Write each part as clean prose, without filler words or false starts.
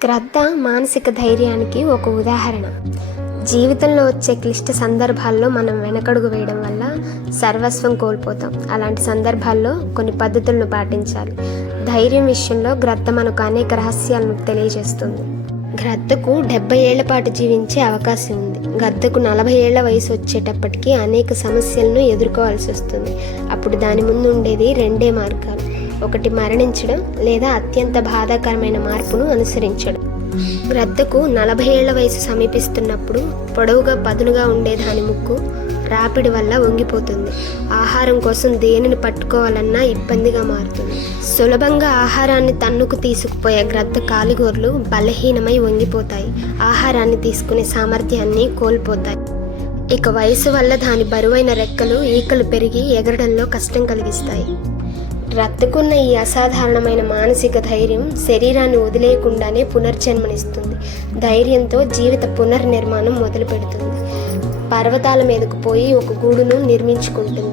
గ్రద్ద మానసిక ధైర్యానికి ఒక ఉదాహరణ. జీవితంలో వచ్చే క్లిష్ట సందర్భాల్లో మనం వెనకడుగు వేయడం వల్ల సర్వస్వం కోల్పోతాం. అలాంటి సందర్భాల్లో కొన్ని పద్ధతులను పాటించాలి. ధైర్యం విషయంలో గ్రద్ద మనకు అనేక రహస్యాలను తెలియజేస్తుంది. గ్రద్దకు 70 ఏళ్ల పాటు జీవించే అవకాశం ఉంది. గద్దకు 40 ఏళ్ల వయసు వచ్చేటప్పటికి అనేక సమస్యలను ఎదుర్కోవాల్సి వస్తుంది. అప్పుడు దాని ముందు ఉండేది రెండే మార్గాలు: ఒకటి మరణించడం, లేదా అత్యంత బాధాకరమైన మార్పును అనుసరించడం. గ్రద్దకు 40 ఏళ్ల వయసు సమీపిస్తున్నప్పుడు పొడవుగా పదునుగా ఉండే దాని ముక్కు రాపిడి వల్ల వంగిపోతుంది. ఆహారం కోసం దేనిని పట్టుకోవాలన్నా ఇబ్బందిగా మారుతుంది. సులభంగా ఆహారాన్ని తన్నుకు తీసుకుపోయే గ్రద్ద కాలిగోర్లు బలహీనమై వంగిపోతాయి. ఆహారాన్ని తీసుకునే సామర్థ్యాన్ని కోల్పోతాయి. ఇక వయసు వల్ల దాని బరువైన రెక్కలు ఈకలు పెరిగి ఎగరడంలో కష్టం కలిగిస్తాయి. గ్రద్దకున్న ఈ అసాధారణమైన మానసిక ధైర్యం శరీరాన్ని వదిలేయకుండానే పునర్జన్మనిస్తుంది. ధైర్యంతో జీవిత పునర్నిర్మాణం మొదలు పెడుతుంది. పర్వతాల మీదకు పోయి ఒక గూడును నిర్మించుకుంటుంది.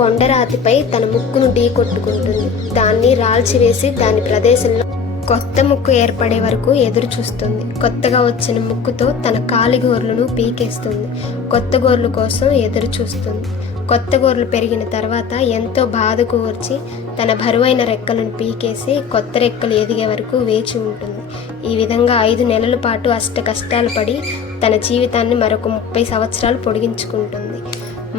కొండరాతిపై తన ముక్కును ఢీ కొట్టుకుంటుంది. దాన్ని రాల్చివేసి దాని ప్రదేశంలో కొత్త ముక్కు ఏర్పడే వరకు ఎదురు చూస్తుంది. కొత్తగా వచ్చిన ముక్కుతో తన కాలిగోర్లను పీకేస్తుంది. కొత్త గోర్లు కోసం ఎదురు చూస్తుంది. కొత్త గోర్లు పెరిగిన తర్వాత ఎంతో బాధకు వచ్చి తన బరువైన రెక్కలను పీకేసి కొత్త రెక్కలు ఎదిగే వరకు వేచి ఉంటుంది. ఈ విధంగా 5 నెలల పాటు అష్ట కష్టాలు పడి తన జీవితాన్ని మరొక 30 సంవత్సరాలు పొడిగించుకుంటుంది.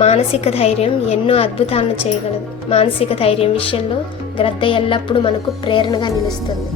మానసిక ధైర్యం ఎన్నో అద్భుతాలను చేయగలదు. మానసిక ధైర్యం విషయంలో గ్రద్ద ఎల్లప్పుడూ మనకు ప్రేరణగా నిలుస్తుంది.